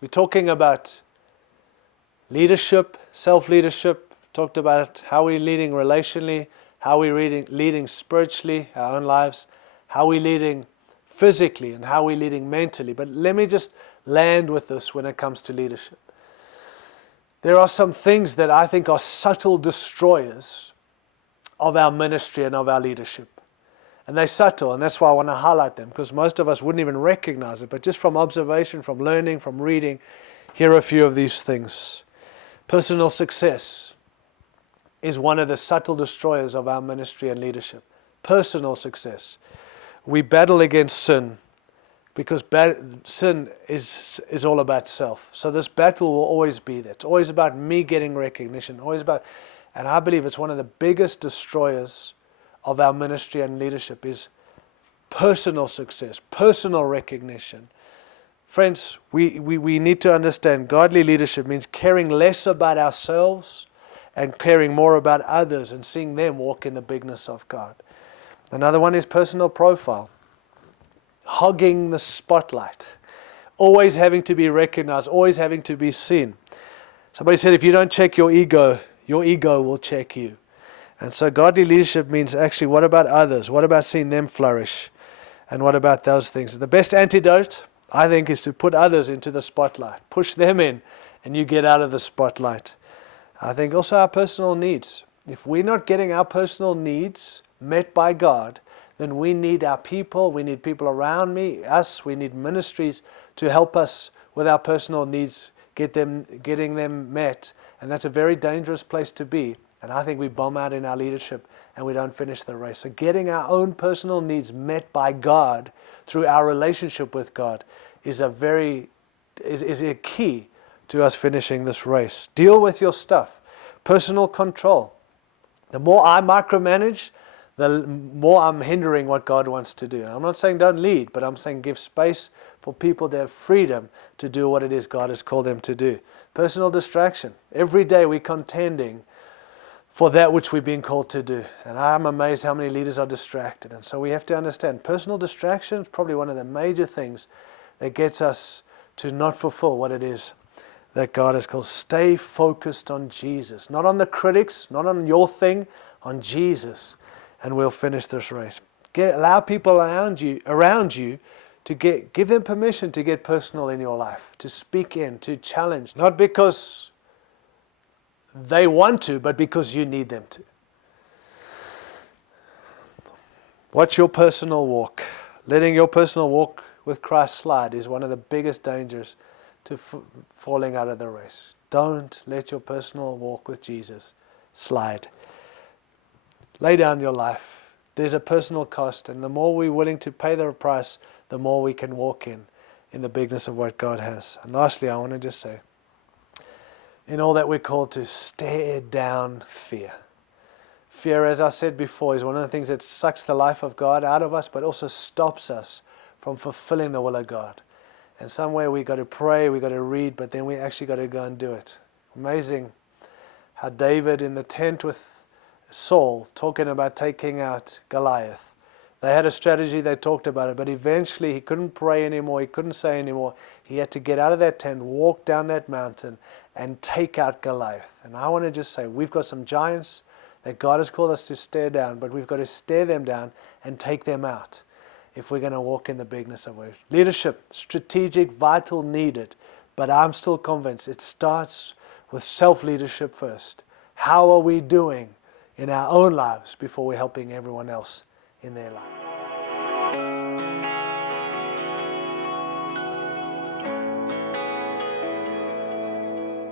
We're talking about leadership, self-leadership. Talked about how we're leading relationally, how we're leading spiritually, our own lives, how we're leading physically, and how we're leading mentally. But let me just land with this when it comes to leadership. There are some things that I think are subtle destroyers of our ministry and of our leadership. And they're subtle, and that's why I want to highlight them, because most of us wouldn't even recognize it. But just from observation, from learning, from reading, here are a few of these things. Personal success is one of the subtle destroyers of our ministry and leadership. Personal success. We battle against sin because sin is all about self. So this battle will always be there. It's always about me getting recognition, and I believe it's one of the biggest destroyers of our ministry and leadership is personal success, personal recognition. Friends, we need to understand godly leadership means caring less about ourselves and caring more about others and seeing them walk in the bigness of God. Another one is personal profile. Hogging the spotlight. Always having to be recognized, always having to be seen. Somebody said if you don't check your ego will check you. And so godly leadership means actually, what about others? What about seeing them flourish? And what about those things? The best antidote, I think, is to put others into the spotlight. Push them in and you get out of the spotlight. I think also our personal needs. If we're not getting our personal needs met by God, then we need our people, we need people around we need ministries to help us with our personal needs, getting them met. And that's a very dangerous place to be. And I think we bomb out in our leadership and we don't finish the race. So getting our own personal needs met by God through our relationship with God is a key to us finishing this race. Deal with your stuff. Personal control. The more I micromanage, the more I'm hindering what God wants to do. I'm not saying don't lead, but I'm saying give space for people to have freedom to do what it is God has called them to do. Personal distraction. Every day we're contending for that which we've been called to do. And I'm amazed how many leaders are distracted. And so we have to understand personal distraction is probably one of the major things that gets us to not fulfill what it is that God has called. Stay focused on Jesus. Not on the critics, not on your thing, on Jesus. And we'll finish this race. Allow people around you to give them permission to get personal in your life, to speak in, to challenge, not because they want to, but because you need them to. Watch your personal walk. Letting your personal walk with Christ slide is one of the biggest dangers to falling out of the race. Don't let your personal walk with Jesus slide. Lay down your life. There's a personal cost, and the more we're willing to pay the price, the more we can walk in the bigness of what God has. And lastly, I want to just say, in all that we're called to, stare down fear. Fear, as I said before, is one of the things that sucks the life of God out of us, but also stops us from fulfilling the will of God. And somewhere we got to pray, we got to read, but then we actually got to go and do it. Amazing how David in the tent with Saul, talking about taking out Goliath. They had a strategy, they talked about it, but eventually he couldn't pray anymore, he couldn't say anymore. He had to get out of that tent, walk down that mountain, and take out Goliath. And I want to just say, we've got some giants that God has called us to stare down, but we've got to stare them down and take them out if we're going to walk in the bigness of it. Leadership, strategic, vital, needed, but I'm still convinced it starts with self-leadership first. How are we doing in our own lives before we're helping everyone else in their life?